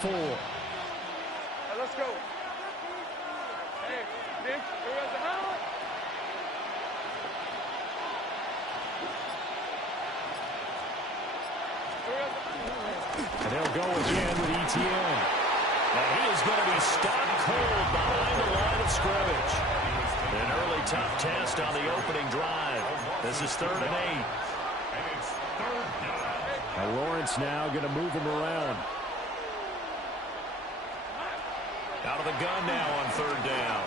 4. Let's go. Hey, Nick, here is the helmet. And they'll go again with Etienne. And he is going to be stopped cold behind the line of scrimmage. An early tough test on the opening drive. This is 3rd and 8. Now Lawrence now going to move him around. Out of the gun now on 3rd down.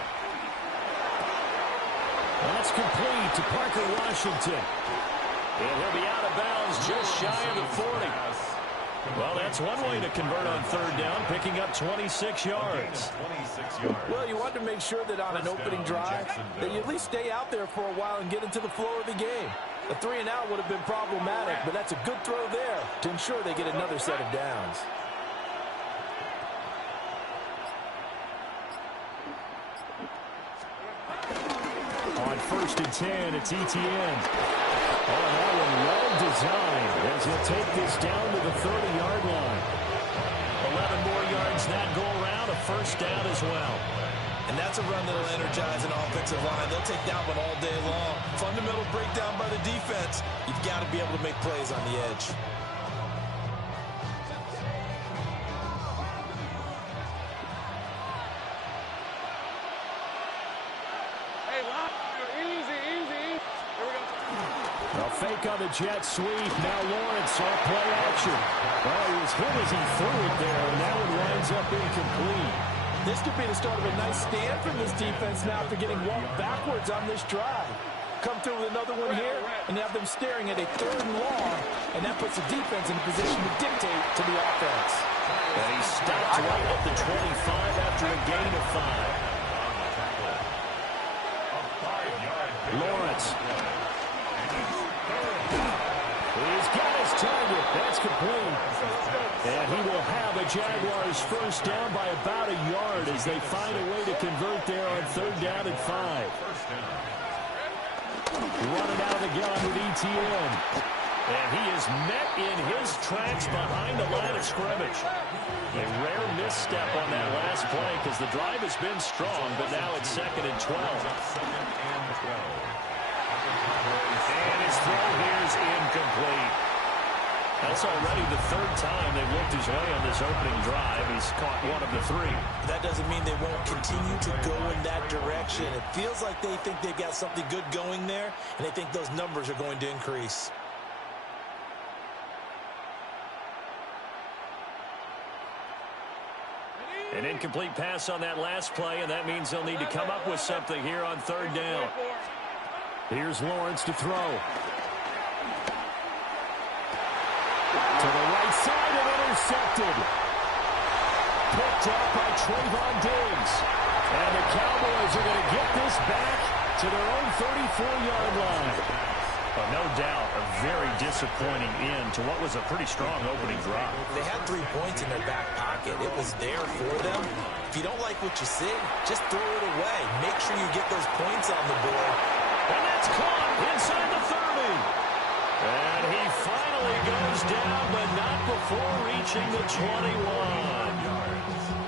That's complete to Parker Washington. And he'll be out of bounds just shy of the 40. Well, that's one way to convert on 3rd down, picking up 26 yards. Well, you want to make sure that on an opening drive that you at least stay out there for a while and get into the flow of the game. A 3-and-out would have been problematic, but that's a good throw there to ensure they get another set of downs. On 1st and 10, it's Etienne. Oh, that one well designed as he'll take this down to the 30-yard line. 11 more yards that go around, a 1st down as well. And that's a run that'll energize an offensive line. They'll take that one all day long. Fundamental breakdown by the defense. You've got to be able to make plays on the edge. Fake on the jet sweep. Now Lawrence on play action. Well, he was hit as he threw it there, and that one winds up incomplete. This could be the start of a nice stand from this defense now after getting walked backwards on this drive. Come through with another one here, and have them staring at a 3rd and long, and that puts the defense in a position to dictate to the offense. And he stopped right at the 25 after a gain of 5. Lawrence. He's got his target. That's complete. And he will have a Jaguars 1st down by about a yard as they find a way to convert there on 3rd down and 5. Running out of the gun with Etienne. And he is met in his tracks behind the line of scrimmage. A rare misstep on that last play because the drive has been strong, but now it's 2nd and 12. And his throw here is incomplete. That's already the 3rd time they've looked his way on this opening drive. He's caught one of the 3. That doesn't mean they won't continue to go in that direction. It feels like they think they've got something good going there, and they think those numbers are going to increase. An incomplete pass on that last play, and that means they'll need to come up with something here on 3rd down. Here's Lawrence to throw. To the right side and intercepted. Picked up by Trayvon Diggs. And the Cowboys are going to get this back to their own 34-yard line. Well, no doubt a very disappointing end to what was a pretty strong opening drive. They had 3 points in their back pocket. It was there for them. If you don't like what you see, just throw it away. Make sure you get those points on the board. And that's caught inside the 30. And he finally goes down, but not before reaching the 21.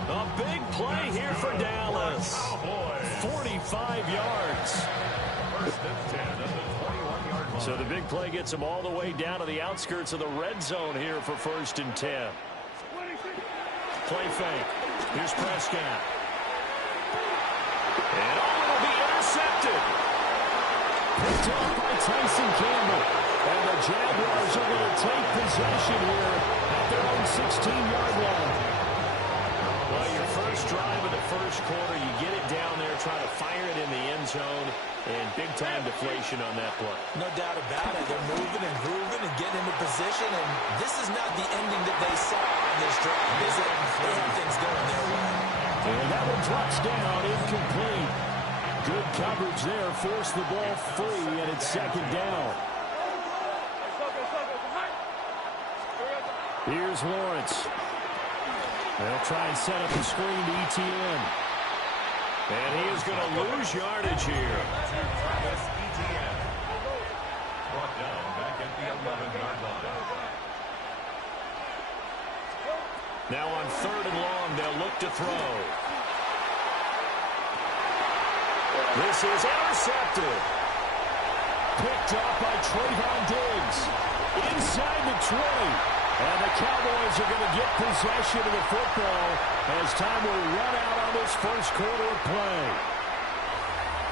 A big play here for Dallas. 45 yards. So the big play gets him all the way down to the outskirts of the red zone here for 1st and 10. Play fake. Here's Prescott. And it'll be intercepted. Picked off by Tyson Campbell. And the Jaguars are going to take possession here at their own 16-yard line. Well, your first drive of the 1st quarter, you get it down there, try to fire it in the end zone, and big-time deflation on that play. No doubt about it. They're moving and grooving and getting into position, and this is not the ending that they saw on this drive, is it? They have things going their way. And that one drops down, incomplete. Good coverage there, forced the ball free, and it's 2nd down. Here's Lawrence. They'll try and set up a screen to Etienne. And he is going to lose yardage here. Brought down back at the 11-yard line. Now on 3rd and long, they'll look to throw. This is intercepted. Picked off by Trayvon Diggs. Inside the 20. And the Cowboys are going to get possession of the football as time will run out on this first quarter of play.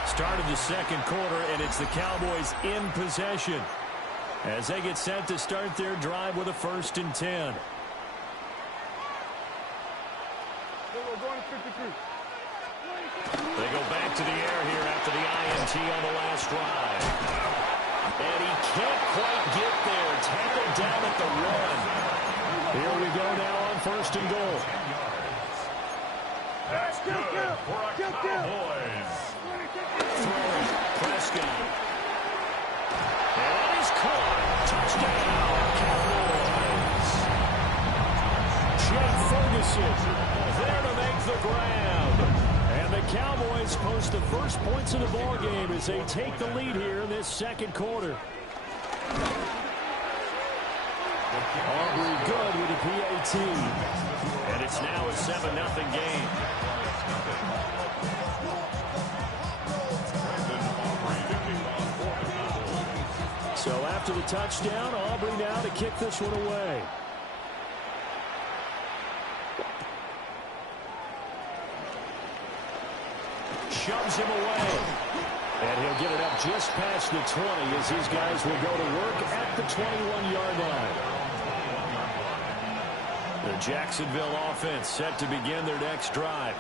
Start of the second quarter, and it's the Cowboys in possession as they get set to start their drive with a 1st and 10. They go back to the air here after the INT on the last drive. And he can't quite get there. Tackled down at the 1. Here we go now on 1st and goal. That's good for our Cowboys. Throwing, Prescott. And he's caught. Touchdown, Cowboys. Jeff Ferguson there to make the grab. And the Cowboys post the first points of the ball game as they take the lead here in this second quarter. Aubrey good with the PAT. And it's now a 7-0 game. So after the touchdown, Aubrey now to kick this one away. Shoves him away. And he'll get it up just past the 20 as these guys will go to work at the 21-yard line. The Jacksonville offense set to begin their next drive.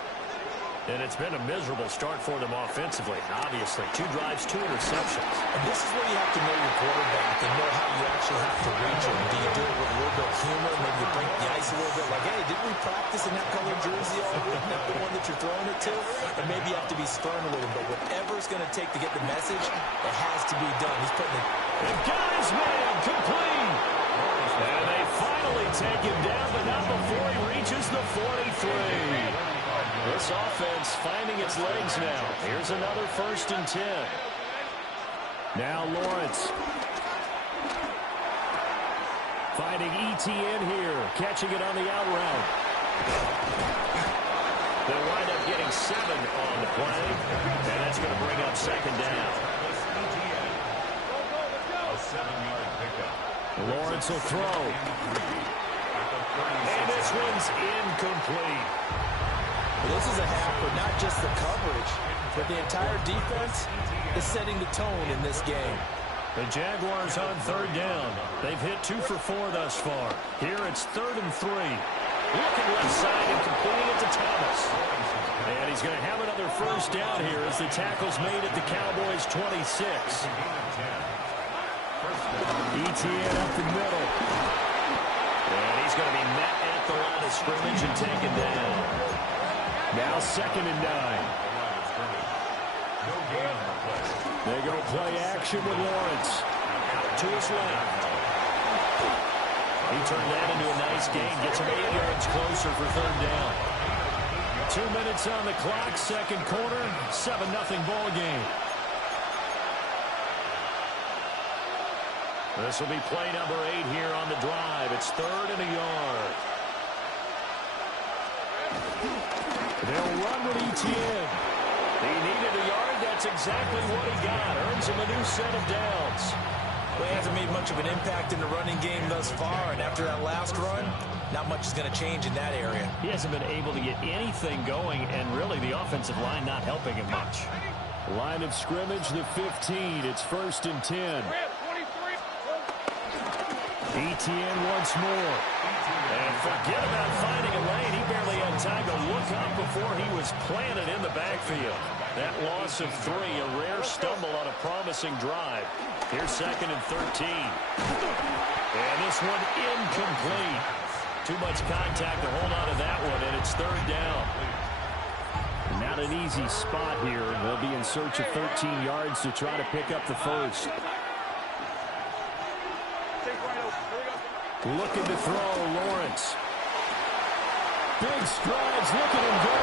And it's been a miserable start for them offensively, obviously. 2 drives, 2 interceptions. And this is where you have to know your quarterback and know how you actually have to reach him. Do you do it with a little bit of humor? Maybe you break the ice a little bit. Like, hey, didn't we practice in that color jersey already? Isn't that the one that you're throwing it to? And maybe you have to be stern with him. But whatever it's going to take to get the message, it has to be done. He's putting it. The guy's man complete. And they finally take him down, but not before he reaches the 43. This offense finding its legs now. Here's another 1st and 10. Now Lawrence. Finding ETN here. Catching it on the out route. They'll wind up getting 7 on the play. And that's going to bring up 2nd down. A 7-yard pickup. Lawrence will throw. And this one's incomplete. This is a half for not just the coverage, but the entire defense is setting the tone in this game. The Jaguars on 3rd down. They've hit 2 for 4 thus far. Here it's 3rd and 3. Looking left side and completing it to Thomas. And he's going to have another 1st down here as the tackle's made at the Cowboys' 26. ETN up the middle. And he's going to be met at the line of scrimmage and taken down. Now 2nd and 9. They go play action with Lawrence. Out to his left. He turned that into a nice gain. Gets him 8 yards closer for 3rd down. 2 minutes on the clock, second quarter. 7-0 ball game. This will be play number 8 here on the drive. It's 3rd and a yard. They'll run with ETN. He needed a yard. That's exactly what he got. Earns him a new set of downs. Well, he hasn't made much of an impact in the running game thus far, and after that last run, not much is going to change in that area. He hasn't been able to get anything going, and really the offensive line not helping him much. Line of scrimmage, the 15. It's 1st and 10. ETN once more. And forget about finding a lane. He barely had time to look up before he was planted in the backfield. That loss of 3, a rare stumble on a promising drive. Here's 2nd and 13. And this one incomplete. Too much contact to hold on to that one, and it's 3rd down. Not an easy spot here. They'll be in search of 13 yards to try to pick up the 1st. Looking to throw, Lawrence. Big strides, look at him go.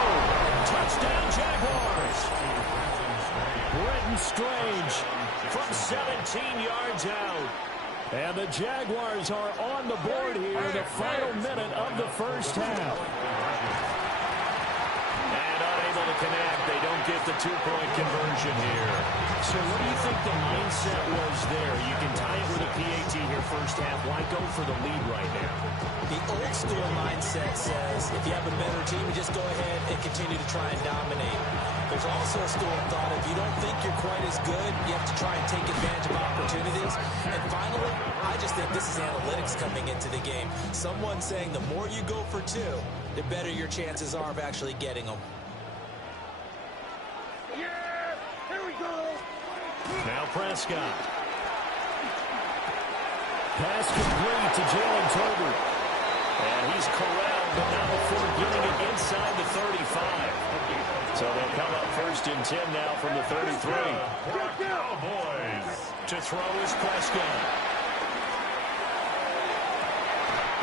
Touchdown, Jaguars. Brenton Strange from 17 yards out. And the Jaguars are on the board here in the final minute of the first half. And unable to connect. They don't get the two-point conversion here. So what do you think the mindset was there? You can tie it with a PAT here first half. Why go for the lead right now? The old school mindset says if you have a better team, you just go ahead and continue to try and dominate. There's also a school of thought, if you don't think you're quite as good, you have to try and take advantage of opportunities. And finally, I just think this is analytics coming into the game. Someone saying the more you go for two, the better your chances are of actually getting them. Yeah! Here we go! Now Prescott. Pass complete to Jalen Tolbert. And he's corralled, but not before getting it inside the 35. So they'll come up first and 10 now from the 33. Cowboys. To throw is Prescott.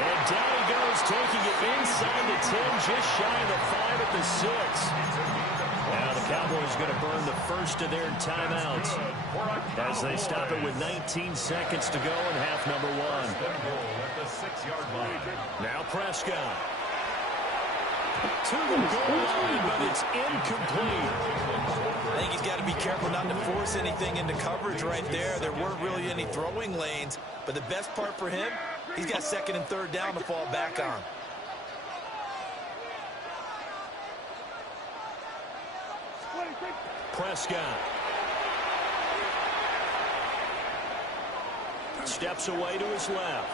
And down he goes, taking it inside the 10, just shy of the 5 at the 6. Now the Cowboys going to burn the first of their timeouts as they stop it with 19 seconds to go in half number 1. Now Prescott. To the goal line, but it's incomplete. I think he's got to be careful not to force anything into coverage right there. There weren't really any throwing lanes, but the best part for him, he's got second and third down to fall back on. Prescott. Steps away to his left.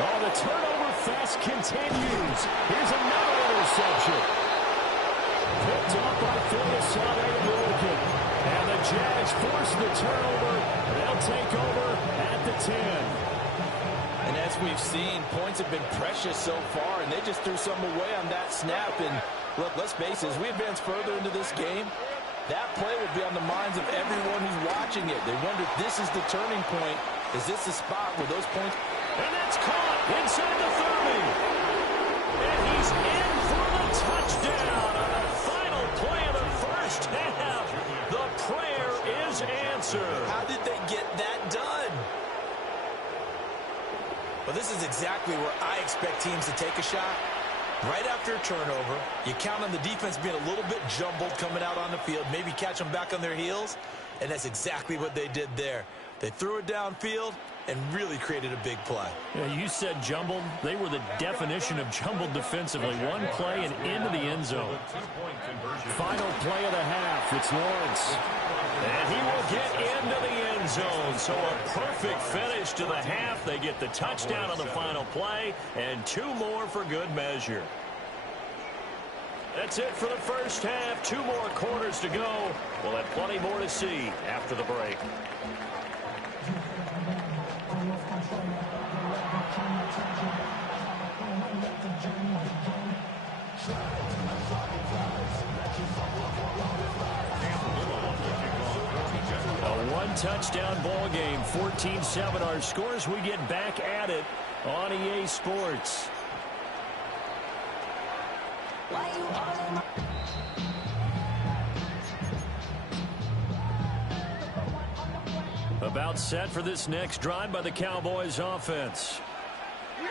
Oh, the turnover fest continues. Here's another interception. Picked up by Phyllis American. And the Jags force the turnover. They'll take over at the 10. And as we've seen, points have been precious so far, and they just threw some away on that snap. And look, let's face it, as we advance further into this game, that play will be on the minds of everyone who's watching it. They wonder if this is the turning point. Is this the spot where those points... And that's caught inside the 30. And he's in for the touchdown on the final play of the first half. The prayer is answered. How did they get that done? Well, this is exactly where I expect teams to take a shot. Right after a turnover, you count on the defense being a little bit jumbled coming out on the field, maybe catch them back on their heels, and that's exactly what they did there. They threw it downfield and really created a big play. Yeah, you said jumbled. They were the definition of jumbled defensively. One play and into the end zone. Final play of the half. It's Lawrence. And he will get into the end zone. So a perfect finish to the half. They get the touchdown on the final play and 2 more for good measure. That's it for the first half. 2 more quarters to go. We'll have plenty more to see after the break. A one-touchdown ball game, 14-7 our scores. We get back at it on EA Sports. About set for this next drive by the Cowboys offense.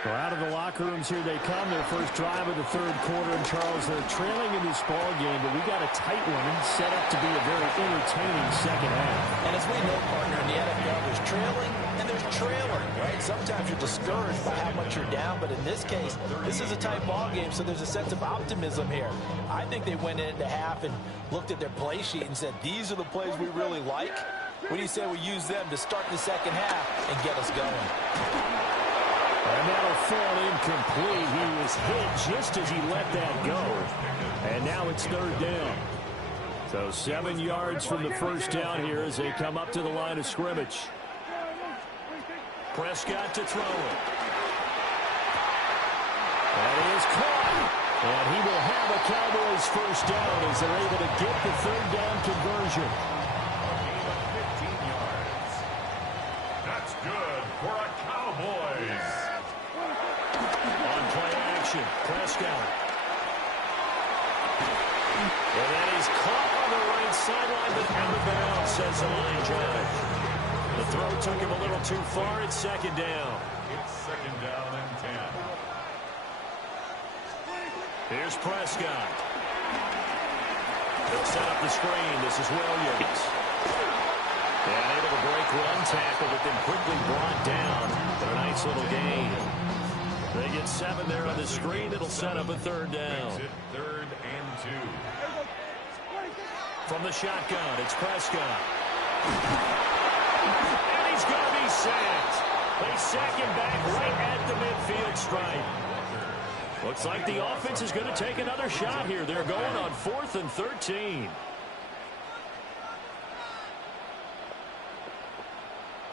Well, out of the locker rooms here they come. Their first drive of the third quarter. And, Charles, they're trailing in this ball game, but we got a tight one set up to be a very entertaining second half. And as we know, partner, in the NFL, there's trailing and there's trailing, right? Sometimes you're discouraged by how much you're down, but in this case, this is a tight ball game, so there's a sense of optimism here. I think they went into half and looked at their play sheet and said, these are the plays we really like. What do you say we use them to start the second half and get us going? And that'll fall incomplete. He was hit just as he let that go. And now it's third down. So 7 yards from the first down here as they come up to the line of scrimmage. Prescott to throw it. That is caught. And he will have a Cowboys first down as they're able to get the third down conversion. That's good for a Cowboys. On play action, Prescott. And then he's caught on the right sideline, but out of bounds, says the line judge. The throw took him a little too far. It's second down. It's second down and 10. Here's Prescott. They'll set up the screen. This is Williams. And able to break one tackle, but then quickly brought down. But a nice little gain. They get 7 there on the screen. It'll set up a third down. Third and 2. From the shotgun, it's Prescott. And he's going to be sacked. They sack him back right at the midfield stripe. Looks like the offense is going to take another shot here. They're going on 4th and 13.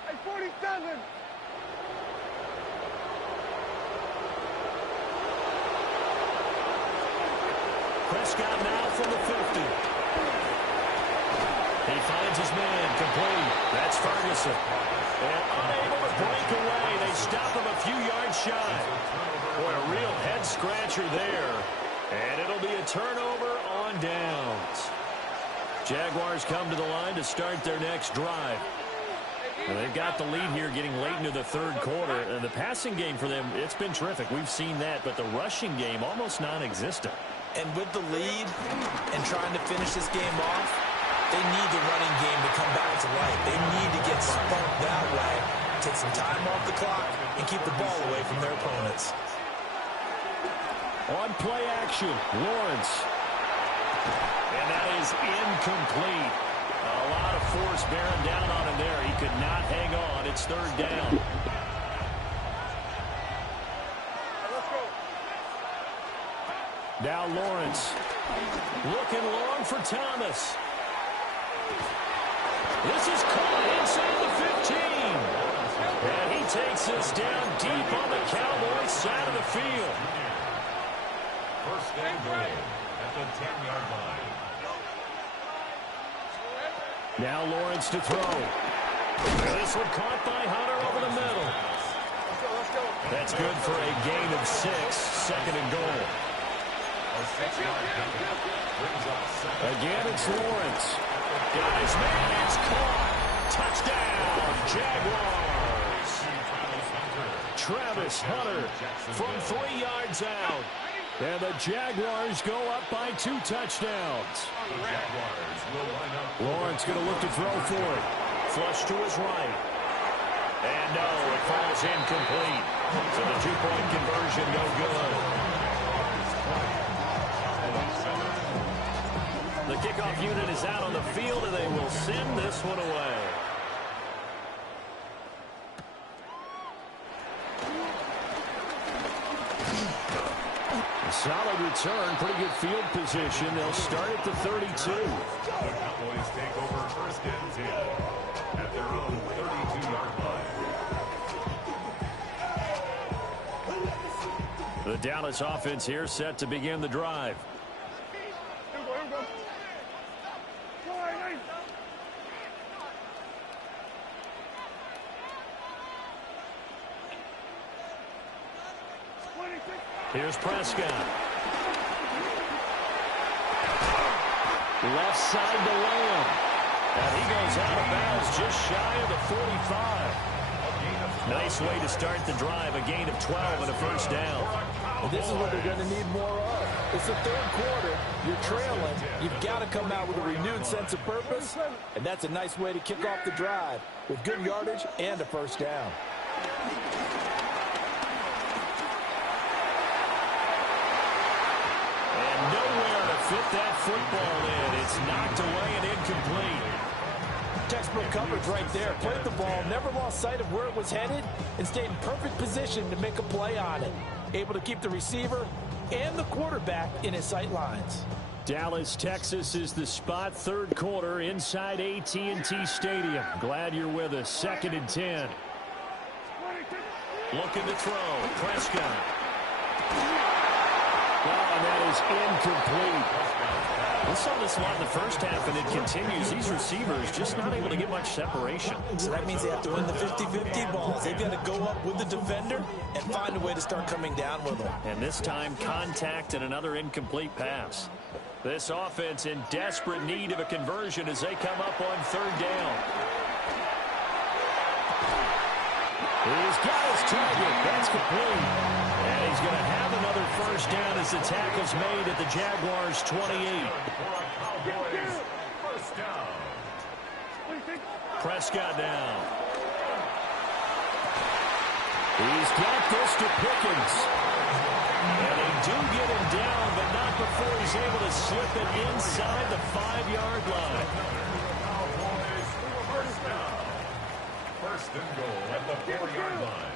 Hey, 47. Prescott now from the 50. He finds his man complete. That's Ferguson. And unable to break away. They stop him a few yards shy. Boy, a real head-scratcher there. And it'll be a turnover on downs. Jaguars come to the line to start their next drive. Well, they've got the lead here getting late into the third quarter. And the passing game for them, it's been terrific. We've seen that. But the rushing game, almost non-existent. And with the lead and trying to finish this game off, they need the running game to come back to life. They need to get spunked that way, take some time off the clock, and keep the ball away from their opponents. On play action, Lawrence. And that is incomplete. A lot of force bearing down on him there. He could not hang on. It's third down. Now Lawrence. Looking long for Thomas. This is caught inside the 15. And he takes us down deep on the Cowboys side of the field. First and goal at the 10-yard line. Now Lawrence to throw. This one caught by Hunter over the middle. That's good for a gain of 6. Second and goal. Again, it's Lawrence. Guys, man, it's caught. Touchdown, Jaguars. Travis Hunter from 3 yards out. And the Jaguars go up by 2 touchdowns. Lawrence going to look to throw for it. Flush to his right. And no, it falls incomplete. So the 2-point conversion no good. The kickoff unit is out on the field, and they will send this one away. A solid return, pretty good field position. They'll start at the 32. The Cowboys take over first and 10 at their own 32-yard line. The Dallas offense here set to begin the drive. Here's Prescott. Left side to Lamb. And he goes out of bounds just shy of the 45. Nice way to start the drive. A gain of 12 and a first down. And this is what they're going to need more of. It's the third quarter. You're trailing. You've got to come out with a renewed sense of purpose. And that's a nice way to kick off the drive with good yardage and a first down. Fit that football in. It's knocked away and incomplete. Textbook coverage right there. Played the ball, never lost sight of where it was headed, and stayed in perfect position to make a play on it. Able to keep the receiver and the quarterback in his sight lines. Dallas, Texas is the spot. Third quarter inside AT&T Stadium. Glad you're with us. Second and 10. Looking to throw. Prescott. And that is incomplete. We saw this a lot in the first half, and it continues. These receivers just not able to get much separation. So that means they have to win the 50-50 balls. They've got to go up with the defender and find a way to start coming down with them. And this time, contact and another incomplete pass. This offense in desperate need of a conversion as they come up on third down. He's got his target. That's complete. And he's going to have another first down as the tackle's made at the Jaguars' 28. Prescott down. He's got this to Pickens. And they do get him down, but not before he's able to slip it inside the 5-yard line. First and goal at the 4-yard line.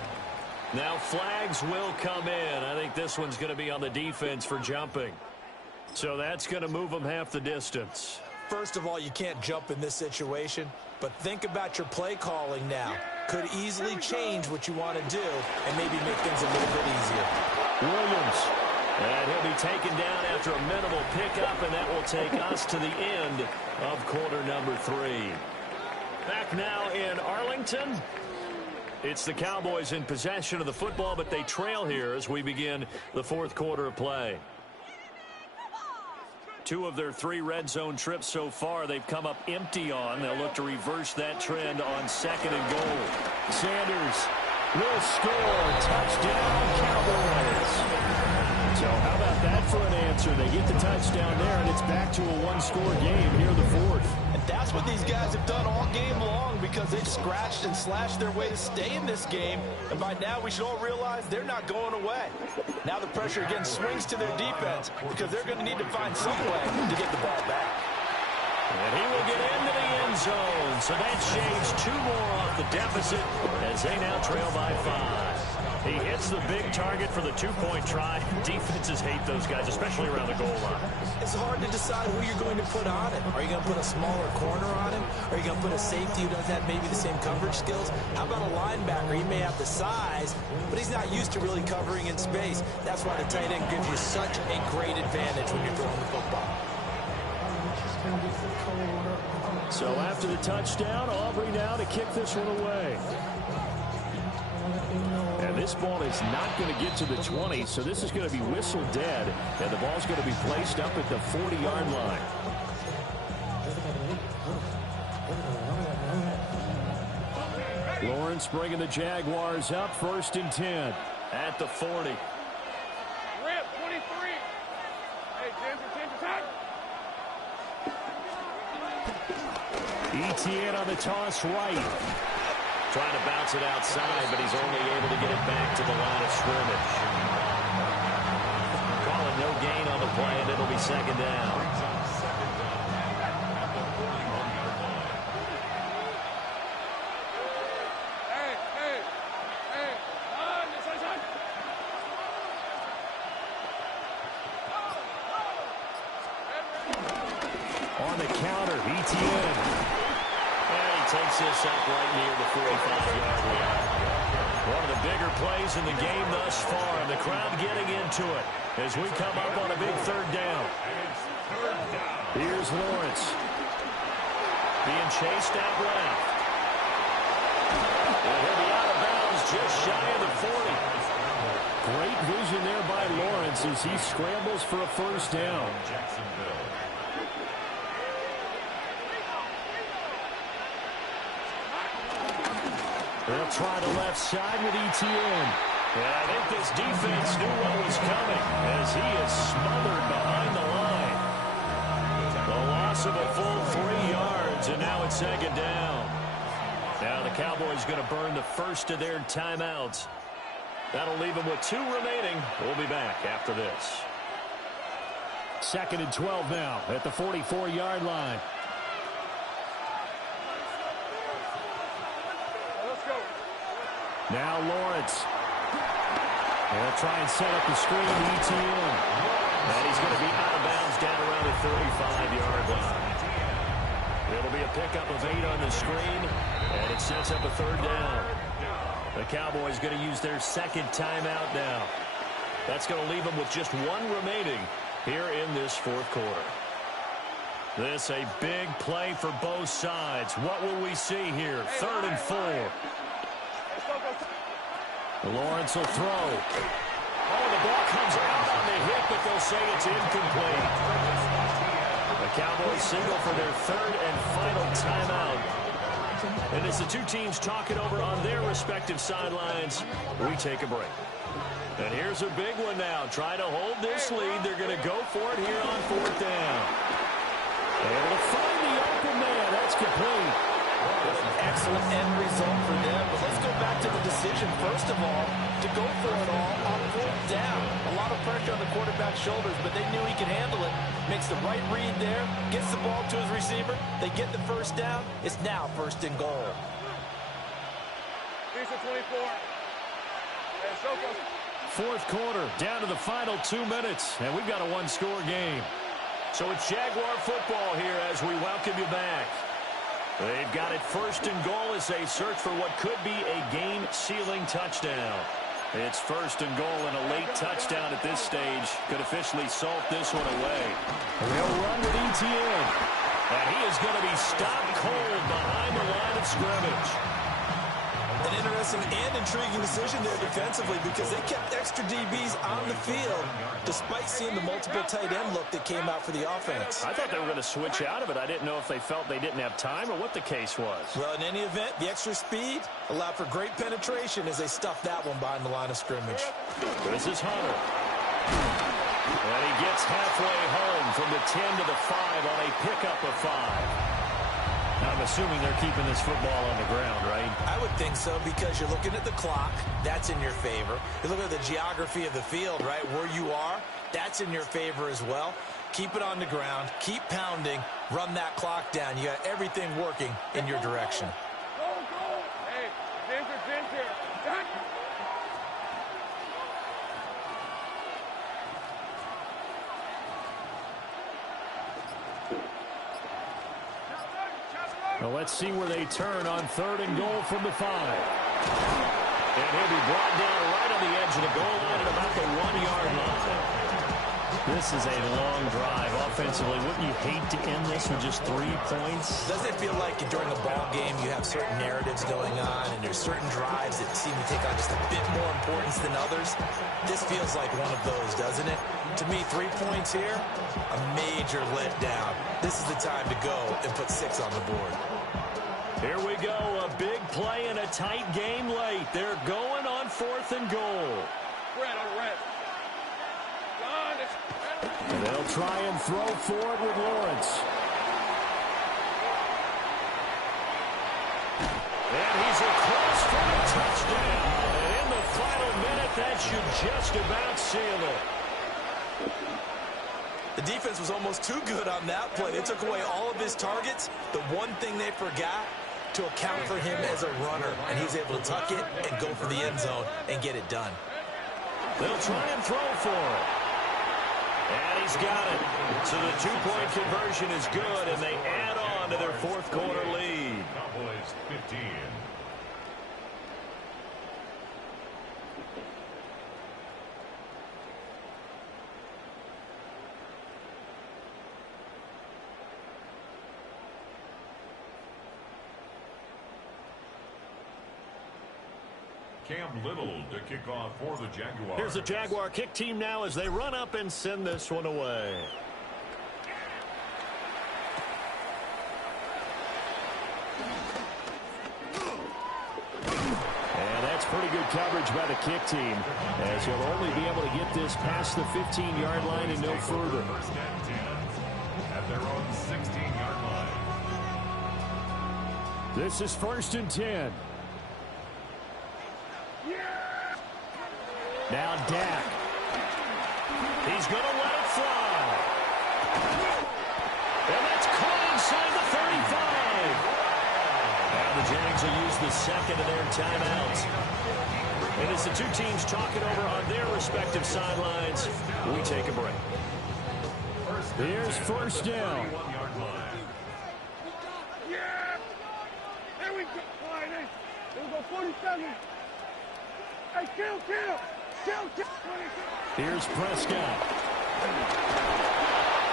Now flags will come in. I think this one's going to be on the defense for jumping. So that's going to move them half the distance. First of all, you can't jump in this situation, but think about your play calling now. Could easily change what you want to do and maybe make things a little bit easier. Williams. And he'll be taken down after a minimal pickup, and that will take us to the end of quarter number 3. Back now in Arlington. It's the Cowboys in possession of the football, but they trail here as we begin the fourth quarter of play. 2 of their 3 red zone trips so far they've come up empty on. They'll look to reverse that trend on 2nd and goal. Sanders will score. Touchdown, Cowboys. So how about that for an answer? They get the touchdown there, and it's back to a 1-score game here in the 4th. And that's what these guys have done all game long because they've scratched and slashed their way to stay in this game. And by now, we should all realize they're not going away. Now the pressure again swings to their defense because they're going to need to find some way to get the ball back. And he will get into the end zone. So that shaves 2 more off the deficit as they now trail by 5. He hits the big target for the 2-point try. Defenses hate those guys, especially around the goal line. It's hard to decide who you're going to put on him. Are you going to put a smaller corner on him? Are you going to put a safety who doesn't have maybe the same coverage skills? How about a linebacker? He may have the size, but he's not used to really covering in space. That's why the tight end gives you such a great advantage when you're throwing the football. So after the touchdown, Aubrey now to kick this one away. And this ball is not going to get to the 20, so this is going to be whistle dead, and the ball's going to be placed up at the 40-yard line. Lawrence bringing the Jaguars up, 1st and 10 at the 40. Rip, 23. Hey, Ginger, time. Etienne on the toss right. Trying to bounce it outside, but he's only able to get it back to the line of scrimmage. Calling no gain on the play, and it'll be 2nd down. On the counter, Etienne. Takes this up right near the 45-yard line. One of the bigger plays in the game thus far, and the crowd getting into it as we come up on a big 3rd down. Here's Lawrence. Being chased out left. And he'll be out of bounds just shy of the 40. Great vision there by Lawrence as he scrambles for a first down. They'll try the left side with Etienne. And I think this defense knew what was coming as he is smothered behind the line. The loss of a full 3 yards, and now it's 2nd down. Now the Cowboys going to burn the first of their timeouts. That'll leave them with 2 remaining. We'll be back after this. 2nd and 12 now at the 44-yard line. Now Lawrence. They'll try and set up the screen to Etienne. And he's going to be out of bounds down around the 35-yard line. It'll be a pickup of 8 on the screen, and it sets up a 3rd down. The Cowboys going to use their 2nd timeout now. That's going to leave them with just 1 remaining here in this 4th quarter. This a big play for both sides. What will we see here? 3rd and 4. Lawrence will throw. Oh, the ball comes out on the hit, but they'll say it's incomplete. The Cowboys signal for their 3rd and final timeout. And as the two teams talk it over on their respective sidelines, we take a break. And here's a big one now. Trying to hold this lead. They're going to go for it here on 4th down. Able to find the open man. That's complete. Excellent end result for them. But let's go back to the decision, first of all, to go for it all on 4th down. A lot of pressure on the quarterback's shoulders, but they knew he could handle it. Makes the right read there, gets the ball to his receiver. They get the first down. It's now 1st and goal. Here's the 24. Hey, Soko. 4th quarter, down to the final 2 minutes, and we've got a one-score game. So it's Jaguar football here as we welcome you back. They've got it 1st and goal as they search for what could be a game-sealing touchdown. It's 1st and goal, and a late touchdown at this stage could officially salt this one away. They'll run with ETN. And he is going to be stopped cold behind the line of scrimmage. An interesting and intriguing decision there defensively because they kept extra DBs on the field despite seeing the multiple tight end look that came out for the offense. I thought they were going to switch out of it. I didn't know if they felt they didn't have time or what the case was. Well, in any event, the extra speed allowed for great penetration as they stuffed that one behind the line of scrimmage. This is Hunter. And he gets halfway home from the 10 to the 5 on a pickup of 5. I'm assuming they're keeping this football on the ground, right? I would think so because you're looking at the clock. That's in your favor. You look at the geography of the field, right? Where you are, that's in your favor as well. Keep it on the ground. Keep pounding. Run that clock down. You got everything working in your direction. Go, go. Hey, Ginger. Well, let's see where they turn on 3rd and goal from the 5. And he'll be brought down right on the edge of the goal line at about the 1-yard line. This is a long drive offensively. Wouldn't you hate to end this with just 3 points? Doesn't it feel like during a ball game you have certain narratives going on and there's certain drives that seem to take on just a bit more importance than others? This feels like one of those, doesn't it? To me, 3 points here, a major letdown. This is the time to go and put 6 on the board. Here we go, a big play in a tight game late. They're going on 4th and goal. Red on red. And they'll try and throw forward with Lawrence. And he's across for a touchdown. And in the final minute, that should just about seal it. The defense was almost too good on that play. They took away all of his targets. The one thing they forgot, to account for him as a runner. And he was able to tuck it and go for the end zone and get it done. They'll try and throw for it. And he's got it. So the 2-point conversion is good, and they add on to their 4th quarter lead. Cowboys 15. Cam Little to kick off for the Jaguars. Here's the Jaguar kick team now as they run up and send this one away. And that's pretty good coverage by the kick team, as he'll only be able to get this past the 15-yard line and no further. First and 10 at their own 16-yard line. This is 1st and 10. Now Dak. He's going to let it fly. And that's caught inside the 35. Now the Jags will use the second of their timeouts. And as the two teams talk it over on their respective sidelines, we take a break. Here's 1st down. Yeah! There we go. All right, hey. There we go, 47. Hey, kill. Here's Prescott.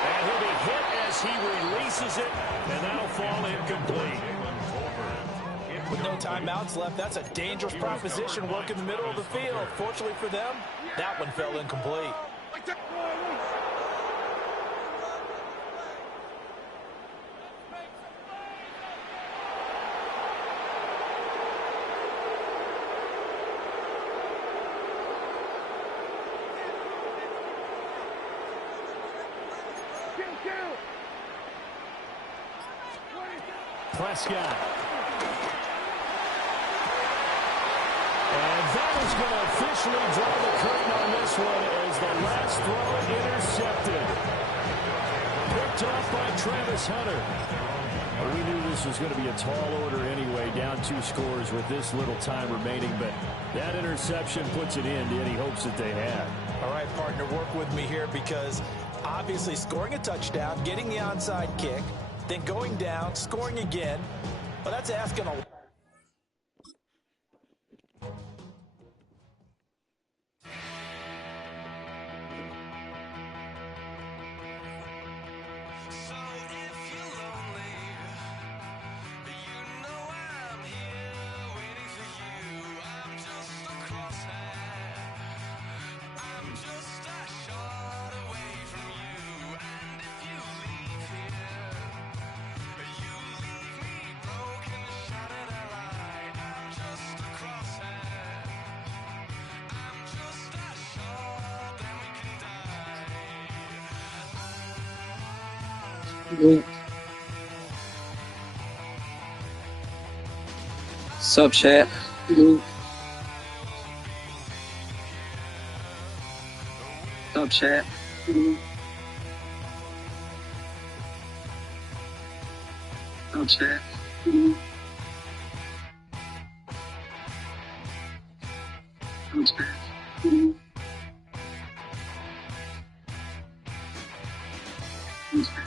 And he'll be hit as he releases it, and that'll fall incomplete. With no timeouts left, that's a dangerous proposition. Work in the middle of the field. Fortunately for them, that one fell incomplete. Prescott. And that is going to officially draw the curtain on this one as the last throw intercepted. Picked off by Travis Hunter. Well, we knew this was going to be a tall order anyway, down 2 scores with this little time remaining, but that interception puts an end to any hopes that they had. All right, partner, work with me here because obviously scoring a touchdown, getting the onside kick, then going down, scoring again, well, that's asking a lot. Sup, chat? Sup, chat? Sup, chat? Sup, chat? Sup, chat?